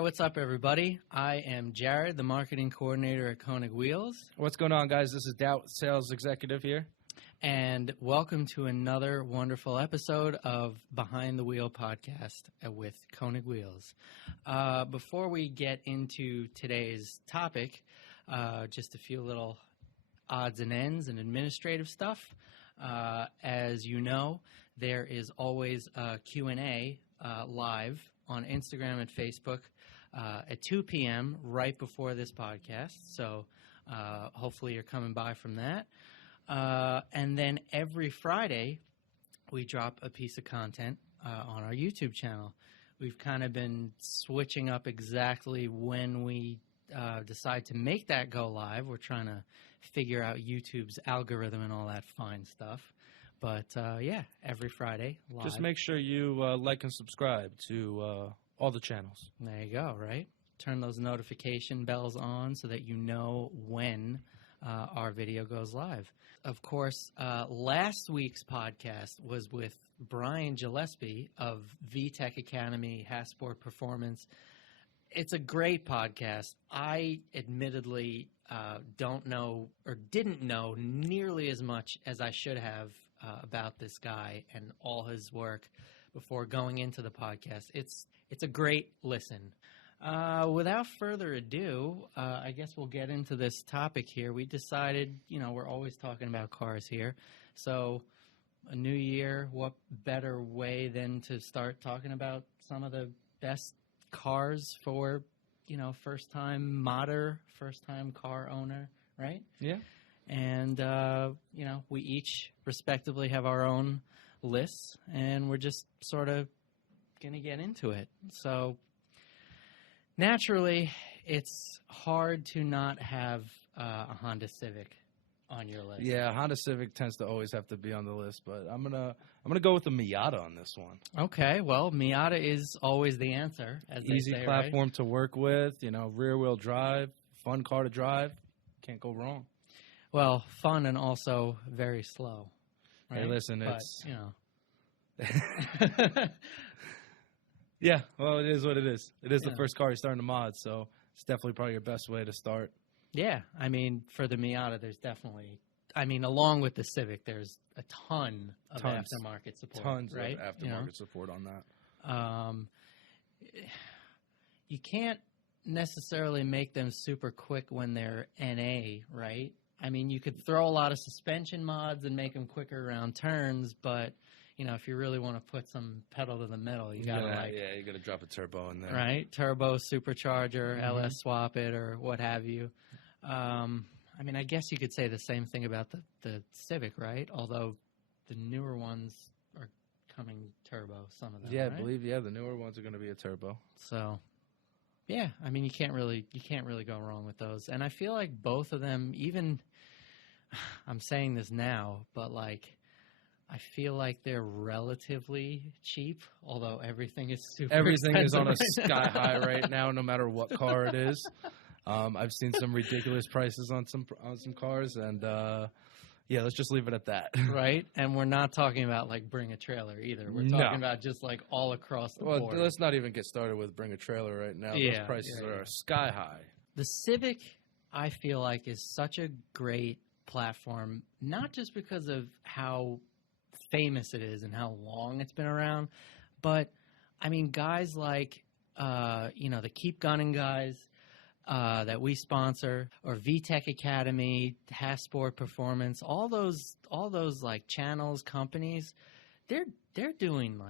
right, what's up, everybody? I am Jared, the marketing coordinator at Koenig Wheels. What's going on, guys? This is Daut, sales executive here. And welcome to another wonderful episode of Behind the Wheel podcast with Koenig Wheels. Before we get into today's topic, just a few little odds and ends and administrative stuff. As you know, there is always a Q&A live on Instagram and Facebook at 2 p.m. right before this podcast. So hopefully you're coming by from that. And then every Friday, we drop a piece of content on our YouTube channel. We've kind of been switching up exactly when we decide to make that go live. We're trying to figure out YouTube's algorithm and all that fine stuff. But, yeah, every Friday, live. Just make sure you like and subscribe to all the channels. There you go, right? Turn those notification bells on so that you know when our video goes live. Of course, last week's podcast was with Brian Gillespie of VTech Academy, Hassport Performance. It's a great podcast. I admittedly don't know or didn't know nearly as much as I should have about this guy and all his work before going into the podcast. It's a great listen. Without further ado, I guess we'll get into this topic here. We decided, we're always talking about cars here. So a new year, what better way than to start talking about some of the best cars for, first-time modder, first-time car owner, right? Yeah. And, we each respectively have our own lists, and we're just sort of going to get into it. So naturally, it's hard to not have a Honda Civic on your list. Yeah, Honda Civic tends to always have to be on the list, but I'm gonna go with the Miata on this one. Okay, well, Miata is always the answer, as they Easy say, platform right? to work with, rear-wheel drive, fun car to drive. Can't go wrong. Well, fun and also very slow. Right? Hey, listen, but, it's... Yeah, well, it is what it is. It is the first car you're starting to mod, so it's definitely probably your best way to start. Yeah, I mean, for the Miata, there's definitely, along with the Civic, there's a ton of aftermarket support. Tons right? of aftermarket support on that. You can't necessarily make them super quick when they're NA, right? I mean, you could throw a lot of suspension mods and make them quicker around turns, but if you really want to put some pedal to the metal, you gotta you gotta drop a turbo in there, right? Turbo, supercharger, LS swap it, or what have you. I guess you could say the same thing about the Civic, right? Although the newer ones are coming turbo, some of them. Yeah, right? I believe the newer ones are going to be a turbo. So, yeah, you can't really go wrong with those. And I feel like both of them, even I'm saying this now, but I feel like they're relatively cheap, although everything is super Everything is on a expensive sky high right now, no matter what car it is. I've seen some ridiculous prices on some cars, and let's just leave it at that. Right, and we're not talking about bring a trailer either. We're talking about just all across the board. Let's not even get started with bring a trailer right now. Those prices are sky high. The Civic, I feel like, is such a great platform, not just because of how famous it is and how long it's been around, but guys like the Keep Gunning guys that we sponsor, or VTech Academy, Hassport Performance, all those channels, companies, they're doing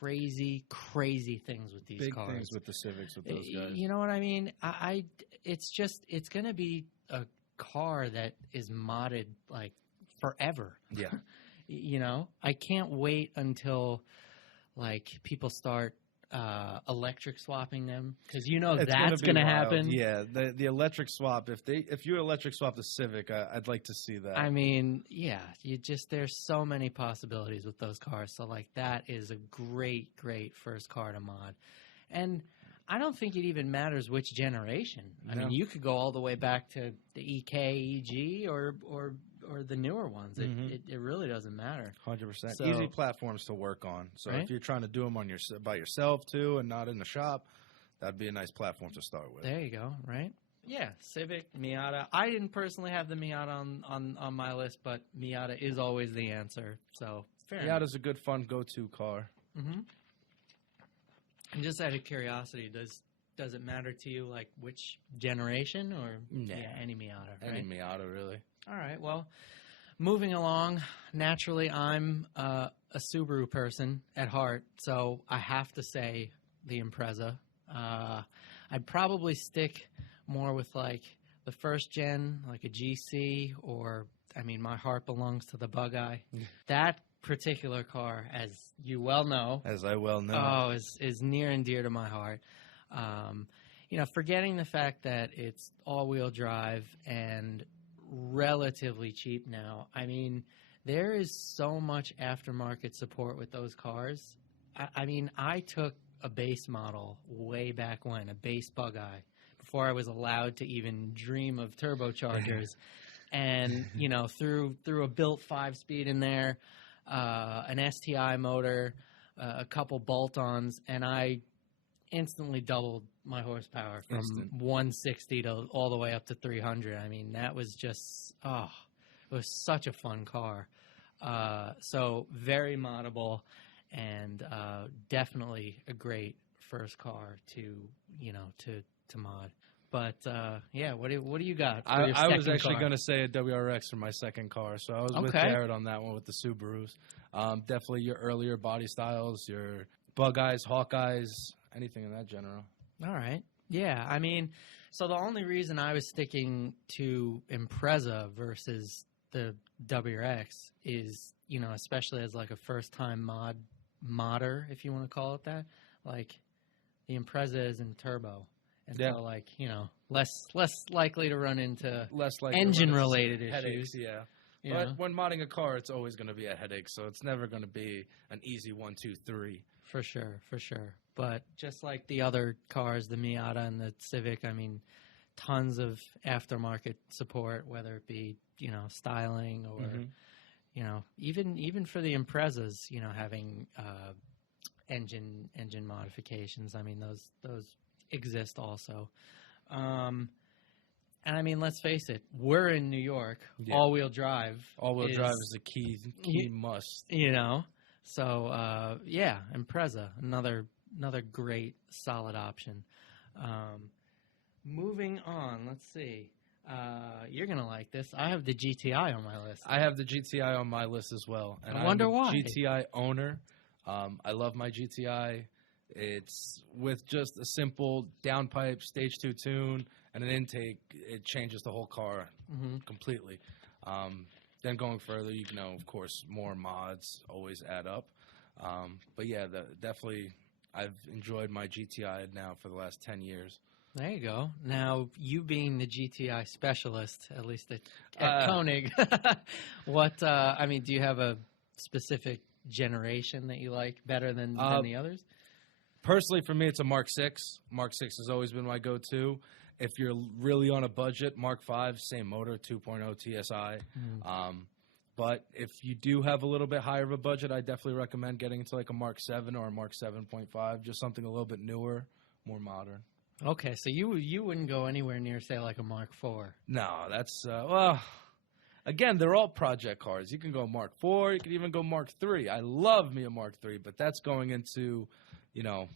crazy things with these cars. Big things with the Civics with those guys. You know what I mean? It's going to be a car that is modded forever. Yeah. I can't wait until people start electric swapping them, because that's going to happen. Yeah, the electric swap. If you electric swap the Civic, I'd like to see that. There's so many possibilities with those cars. So that is a great first car to mod, and I don't think it even matters which generation. I mean, you could go all the way back to the EK, EG, or the newer ones. It really doesn't matter. 100%. So, easy platforms to work on. So if you're trying to do them by yourself too, and not in the shop, that'd be a nice platform to start with. There you go, right? Yeah, Civic, Miata. I didn't personally have the Miata on my list, but Miata is always the answer. So fair enough. Miata's a good, fun go-to car. Mm-hmm. And just out of curiosity, does it matter to you, like, which generation or any Miata? Right? Any Miata, really. All right, well, moving along, naturally, I'm a Subaru person at heart, so I have to say the Impreza. I'd probably stick more with, like, the first gen, like a GC, or, I mean, my heart belongs to the Bug-Eye. That particular car, as you well know. As I well know. Is near and dear to my heart. You know, forgetting the fact that it's all-wheel drive and relatively cheap now. I mean, there is so much aftermarket support with those cars. I mean, I took a base model way back when, a base Bug-Eye, before I was allowed to even dream of turbochargers. And, you know, threw a built 5-speed in there, an STI motor, a couple bolt-ons, and I instantly doubled my horsepower from 160 to all the way up to 300. I mean, that was just, it was such a fun car. So very moddable and definitely a great first car to mod. But, yeah, what do you got for your I was second actually car? going to say a WRX for my second car, so I was with Garrett on that one with the Subarus. Definitely your earlier body styles, your Bug-Eyes, Hawkeyes, anything in that general. All right. Yeah, I mean, so the only reason I was sticking to Impreza versus the WRX is, you know, especially as like a first-time modder, if you want to call it that, like the Impreza is in turbo. And so, like, you know, less likely to run into engine-related issues. Headaches, yeah. But when modding a car, it's always going to be a headache, so it's never going to be an easy 1, 2, 3. For sure. But just like the other cars, the Miata and the Civic, I mean, tons of aftermarket support, whether it be, you know, styling or, you know, even for the Imprezas, you know, having engine modifications. I mean, those exist also. And I mean, let's face it, we're in New York. Yeah. All-wheel drive. All-wheel drive is a key must. You know, so yeah, Impreza, another great solid option. Moving on, let's see. You're gonna like this. I have the GTI on my list. I have the GTI on my list as well. And I wonder why. GTI owner. I love my GTI. It's with just a simple downpipe, stage 2 tune, and an intake. It changes the whole car completely. Then going further, you know, of course, more mods always add up. But yeah, definitely, I've enjoyed my GTI now for the last 10 years. There you go. Now, you being the GTI specialist, at least at Koenig, I mean, do you have a specific generation that you like better than the others? Personally, for me, it's a Mark 6. Mark 6 has always been my go-to. If you're really on a budget, Mark 5, same motor, 2.0 TSI. But if you do have a little bit higher of a budget, I definitely recommend getting into like a Mark 7 or a Mark 7.5, just something a little bit newer, more modern. Okay, so you wouldn't go anywhere near, say, like a Mark 4. No, that's, well, again, they're all project cars. You can go Mark 4, you can even go Mark 3. I love me a Mark 3, but that's going into, you know,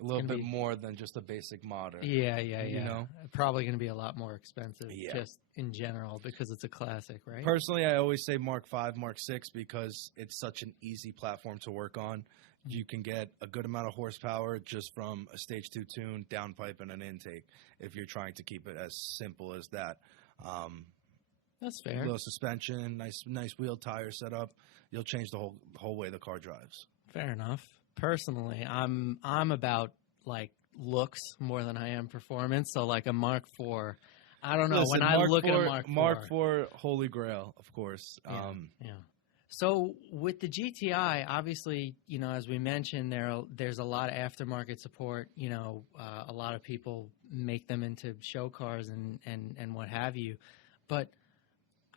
a little bit more than just a basic modder. Yeah. You know? Probably going to be a lot more expensive just in general because it's a classic, right? Personally, I always say Mark 5, Mark 6 because it's such an easy platform to work on. You can get a good amount of horsepower just from a stage 2 tune, downpipe, and an intake if you're trying to keep it as simple as that. That's fair. Little suspension, nice wheel tire setup. You'll change the whole way the car drives. Fair enough. Personally, I'm about like looks more than I am performance. So like a Mark IV, I don't know. Listen, when I look at a Mark IV, holy grail, of course. Yeah. So with the GTI, obviously, you know, as we mentioned, there's a lot of aftermarket support. You know, a lot of people make them into show cars and what have you. But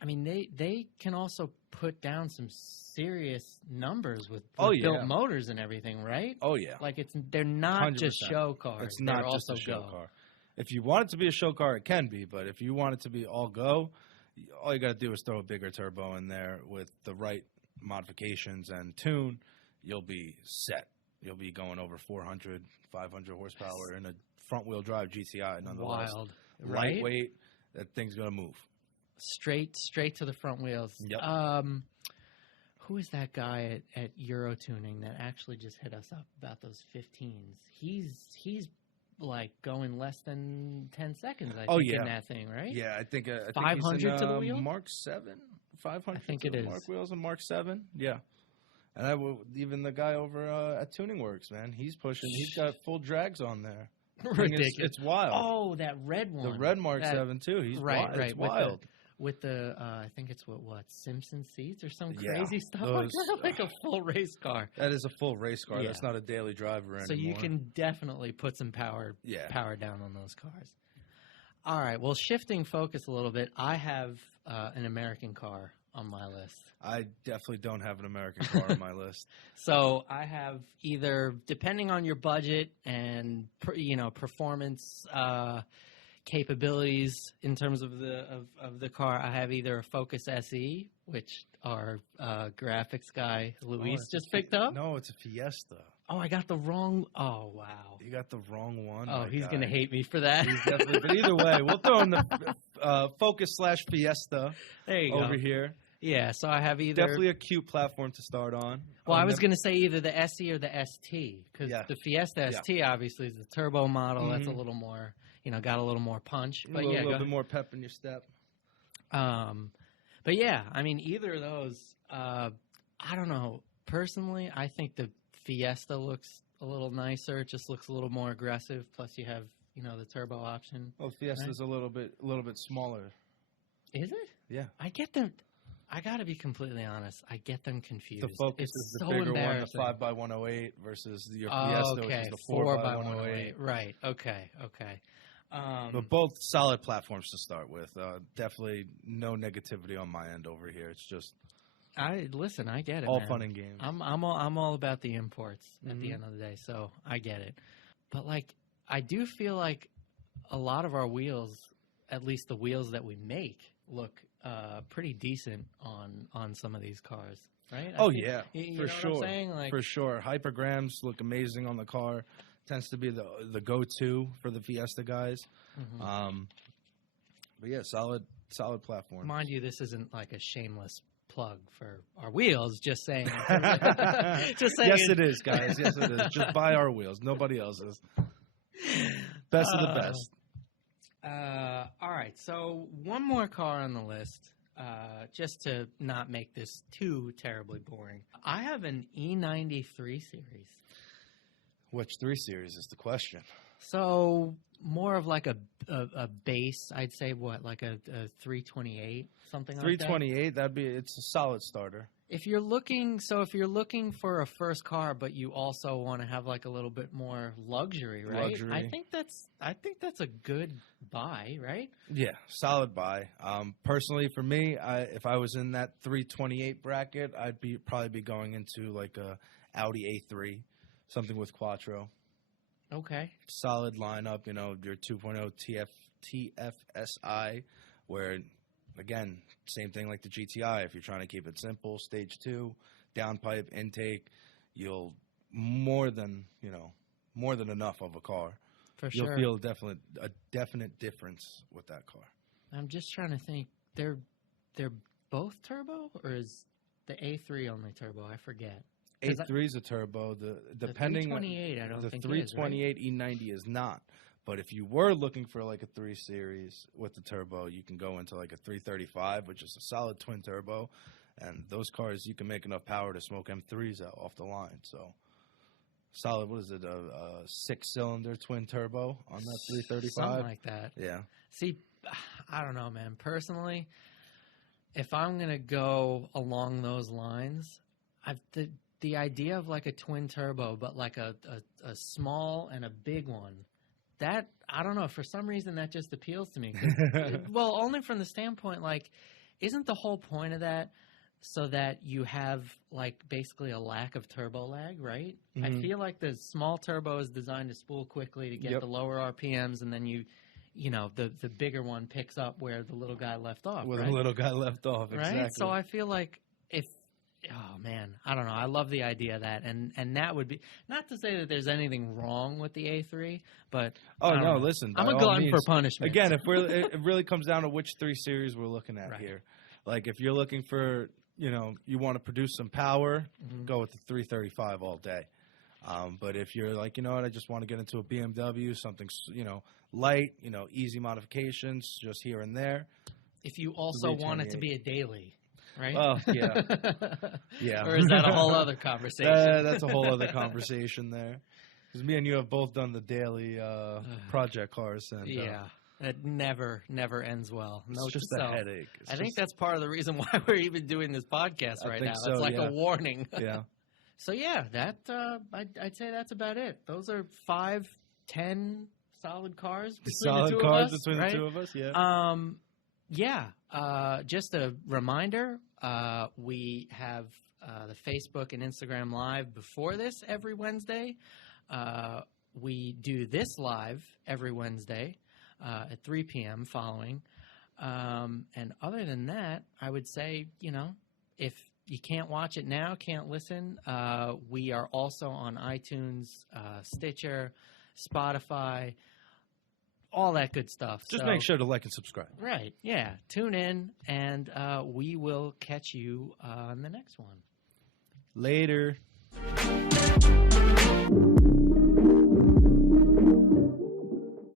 I mean, they can also put down some serious numbers with built motors and everything, right? Oh yeah, like they're not 100%. just show cars. It's not they're just also a show go. car. If you want it to be a show car, it can be. But if you want it to be all go, all you got to do is throw a bigger turbo in there with the right modifications and tune. You'll be set. You'll be going over 400, 500 horsepower in a front-wheel drive GTI. Nonetheless, Wild, right? Lightweight. That thing's gonna move straight to the front wheels. Yep. Who is that guy at Euro Tuning that actually just hit us up about those 15s? He's like going less than 10 seconds, I think, in that thing, right? Yeah, I think 500 to the wheel? Mark 7, 500 I think to it the is. Mark wheels and Mark 7, yeah. And even the guy over at Tuning Works, man, he's pushing. He's got full drags on there. Ridiculous. It's wild. Oh, that red one. The red Mark 7, too. He's wild. It's wild. With the I think it's what Simpson seats or some Yeah, crazy stuff those, like a full race car. That is a full race car. Yeah. That's not a daily driver anymore. So you can definitely put some power down on those cars. All right. Well, shifting focus a little bit, I have an American car on my list. I definitely don't have an American car on my list. So I have either, depending on your budget and performance capabilities in terms of the car, I have either a Focus SE, which our graphics guy Luis just picked up. No, it's a Fiesta. Oh, I got the wrong. Oh, wow. You got the wrong one. Oh, he's going to hate me for that. He's definitely. But either way, we'll throw in the Focus/Fiesta there you over go. here. Yeah, so I have either. Definitely a cute platform to start on. Well, I was going to say either the SE or the ST, because the Fiesta ST obviously is the turbo model. That's a little more, got a little more punch. But a little bit more pep in your step. But yeah, I mean, either of those, I don't know. Personally, I think the Fiesta looks a little nicer. It just looks a little more aggressive. Plus, you have, the turbo option. Well, Fiesta's a little bit smaller. Is it? Yeah. I get them. I got to be completely honest. I get them confused. The Focus is the bigger one, the 5x108 versus your Fiesta, which is the 4x108. Right. Okay. But both solid platforms to start with. Definitely no negativity on my end over here. It's just I get it. All man. fun and games. I'm all about the imports at the end of the day, so I get it. But I do feel like a lot of our wheels, at least the wheels that we make, look pretty decent on some of these cars, right? For sure. For sure. Hypergrams look amazing on the car. Tends to be the go-to for the Fiesta guys. But yeah, solid platform. Mind you, this isn't like a shameless plug for our wheels. Just saying. Just saying. Yes, it is, guys. Yes, it is. Just buy our wheels. Nobody else's. Best of the best. All right, so one more car on the list, just to not make this too terribly boring. I have an E93 series. Which 3 Series is the question? So more of like a base, I'd say, like a 328, something like that? 328, it's a solid starter. If you're looking for a first car, but you also want to have like a little bit more luxury, right? I think that's a good buy, right? Yeah, solid buy. Personally, for me, if I was in that 328 bracket, I'd probably be going into like a Audi A3, something with Quattro. Okay. Solid lineup, your 2.0 TFSI, where again, same thing like the GTI. If you're trying to keep it simple, stage 2, downpipe, intake, you'll more than enough of a car. For sure. You'll feel a definite difference with that car. I'm just trying to think. They're both turbo, or is the A3 only turbo? I forget. A3 is a turbo. The 328, I don't think the 328 E90 is not. But if you were looking for like a 3 Series with the turbo, you can go into like a 335, which is a solid twin turbo. And those cars, you can make enough power to smoke M3s out off the line. So solid, what is it, a 6-cylinder twin turbo on that 335? Something like that. Yeah. See, I don't know, man. Personally, if I'm going to go along those lines, the idea of like a twin turbo, but like a small and a big one, that, I don't know, for some reason that just appeals to me. Well, only from the standpoint, like, isn't the whole point of that so that you have like basically a lack of turbo lag, right? I feel like the small turbo is designed to spool quickly to get the lower RPMs, and then the bigger one picks up where the little guy left off. Where right? the little guy left off, exactly. Right? So I feel like oh man, I don't know. I love the idea of that, and that would be not to say that there's anything wrong with the A3, but listen, I'm a glutton for punishment. Again, it really comes down to which 3 series we're looking at here. Like if you're looking for, you want to produce some power, go with the 335 all day. But if you're like, you know what, I just want to get into a BMW, something light, easy modifications, just here and there. If you also want it to be a daily. Right? Oh, yeah. Yeah. Or is that a whole other conversation? That's a whole other conversation there. Because me and you have both done the daily project cars. And, it never ends well. It's just a headache. I think that's part of the reason why we're even doing this podcast right now. So, it's like a warning. Yeah. So, that I'd say that's about it. Those are 5-10 solid cars between the two of us. Between right? the two of us, yeah. Just a reminder, we have the Facebook and Instagram Live before this every Wednesday. We do this live every Wednesday at 3 p.m. following. And other than that, I would say, if you can't watch it now, can't listen, we are also on iTunes, Stitcher, Spotify, all that good stuff. Just make sure to like and subscribe. Right. Yeah. Tune in, and we will catch you on the next one. Later.